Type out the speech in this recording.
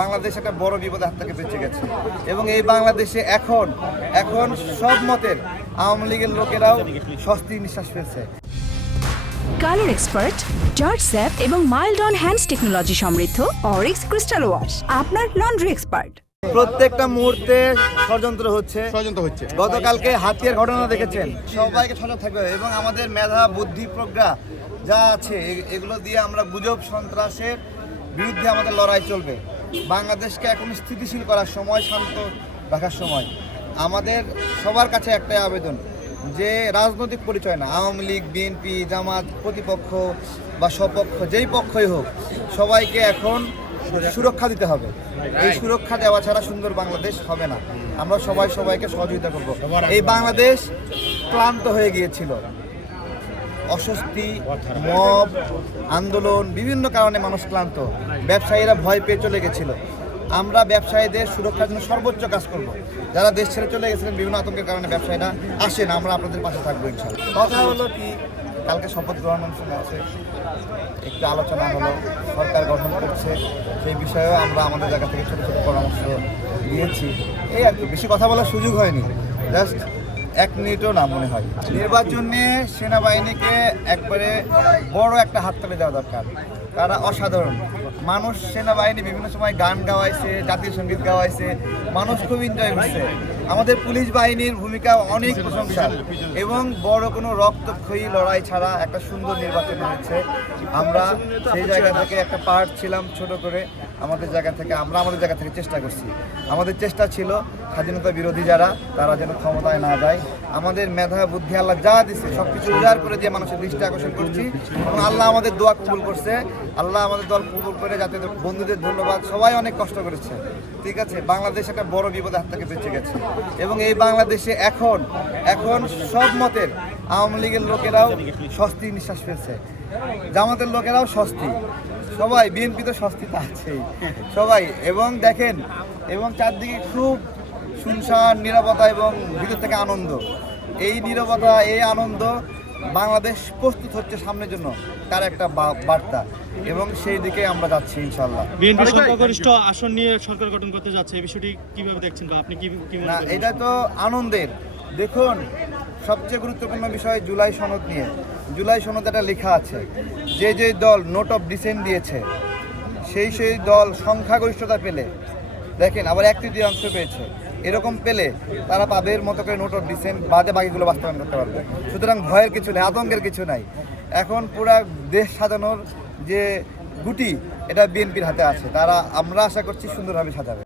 বাংলাদেশ একটা বড় বিপদের হাত থেকে বেঁচে গেছে এবং এই বাংলাদেশে এখন সব মতের আওয়ামী লীগের লোকেরাও স্বস্তি নিঃশ্বাস ফেলছে। কালার এক্সপার্ট, জর্জ স্যাপ এবং মাইল্ড অন হ্যান্ডস টেকনোলজি সমৃদ্ধ অরিক্স ক্রিস্টাল ওয়াশ আপনার লন্ড্রি এক্সপার্ট। প্রত্যেকটা মুহূর্তে ষড়যন্ত্র হচ্ছে। গতকালকে হাতিয়ার ঘটনা দেখেছেন, সবাইকে সজাগ থাকবে হবে এবং আমাদের মেধা বুদ্ধি প্রজ্ঞা যা আছে এগুলো দিয়ে আমরা গুজব সন্ত্রাসের বিরুদ্ধে আমাদের লড়াই চলবে। বাংলাদেশকে এখন স্থিতিশীল করার সময়, শান্ত রাখার সময়। আমাদের সবার কাছে একটাই আবেদন যে রাজনৈতিক পরিচয় না, আওয়ামী লীগ, বিএনপি, জামাত, প্রতিপক্ষ বা স্বপক্ষ যেই পক্ষই হোক, সবাইকে এখন সুরক্ষা দিতে হবে। এই সুরক্ষা দেওয়া ছাড়া সুন্দর বাংলাদেশ হবে না। আমরা সবাইকে সহযোগিতা করব। এই বাংলাদেশ ক্লান্ত হয়ে গিয়েছিল, অস্বস্তি, মব, আন্দোলন, বিভিন্ন কারণে মানুষ ক্লান্ত। ব্যবসায়ীরা ভয় পেয়ে চলে গেছিল। আমরা ব্যবসায়ীদের সুরক্ষার জন্য সর্বোচ্চ কাজ করব। যারা দেশ ছেড়ে চলে গেছিলেন বিভিন্ন আতঙ্কের কারণে ব্যবসায়ীরা আসেন, আমরা আপনাদের পাশে থাকবো ইনশাআল্লাহ। কথা হলো কি, কালকে শপথ গ্রহণ অনুষ্ঠানে আছে, একটু আলোচনা হলো, সরকার গঠন করছে, সেই বিষয়েও আমরা আমাদের জায়গা থেকে ছোটো ছোটো পরামর্শ দিয়েছি। এই আর কি, বেশি কথা বলার সুযোগ হয়নি, জাস্ট 1 মিনিটও না মনে হয়। নির্বাচনে সেনাবাহিনীকে একবারে বড় একটা হাততালি দেওয়া দরকার। তারা অসাধারণ মানুষ। সেনাবাহিনী বিভিন্ন সময় গান গাওয়াইছে, জাতীয় সঙ্গীত গাওয়াইছে, মানুষ খুব এনজয় করছে। আমাদের পুলিশ বাহিনীর ভূমিকা অনেক প্রশংসা এবং বড় কোনো রক্তক্ষয়ী লড়াই ছাড়া একটা সুন্দর নির্বাচন হয়েছে। আমরা সেই জায়গা থেকে একটা পার্ট ছিলাম, ছোট করে আমাদের জায়গা থেকে চেষ্টা করছি। আমাদের চেষ্টা ছিল স্বাধীনতা বিরোধী যারা, তারা যেন ক্ষমতায় না যায়। আমাদের মেধা বুদ্ধি আল্লাহ যা দিচ্ছে সব কিছু উজাড় করে দিয়ে মানুষের দৃষ্টি আকর্ষণ করছি এবং আল্লাহ আমাদের দোয়া কবুল করছে। আল্লাহ আমাদের দল কবুল করে, যাতে বন্ধুদের ধন্যবাদ, সবাই অনেক কষ্ট করেছে। ঠিক আছে, বাংলাদেশ একটা বড় বিপদের হাত থেকে বেঁচে গেছে এবং এই বাংলাদেশে এখন সব মতের আওয়ামী লীগের লোকেরাও স্বস্তি নিঃশ্বাস ফেলছে, জামাতের লোকেরাও স্বস্তি, সবাই, বিএনপি তো স্বস্তিতে আছেই সবাই। এবং দেখেন, এবং চারদিকে খুব শুনশান নীরবতা এবং ভিতর থেকে আনন্দ। এই নীরবতা, এই আনন্দ, বাংলাদেশ প্রস্তুত হচ্ছে সামনের জন্য, তার একটা বার্তা এবং সেই দিকে আমরা যাচ্ছি ইনশাআল্লাহ। বিএনপি সংখ্যাগরিষ্ঠ আসন নিয়ে সরকার গঠন করতে যাচ্ছে, এই বিষয়টি কিভাবে দেখছেন বা আপনি কি মনে না, করেন? এটা তো আনন্দের। দেখুন, সবচেয়ে গুরুত্বপূর্ণ বিষয় জুলাই সনদ নিয়ে। জুলাই সনদ এটা লেখা আছে যে দল নোট অফ ডিসেন্ট দিয়েছে সেই দল সংখ্যাগরিষ্ঠতা পেলে, দেখেন আবার 1/3 পেয়েছে, এরকম পেলে তারা তাদের মতো করে নোট অফ ডিসেন্ট বাদে বাকিগুলো বাস্তবায়ন করতে পারবে। সুতরাং ভয়ের কিছু নেই, আতঙ্কের কিছু নাই। এখন পুরা দেশ সাজানোর যে গুটি, এটা বিএনপির হাতে আছে। আমরা আশা করছি সুন্দরভাবে সাজাবে।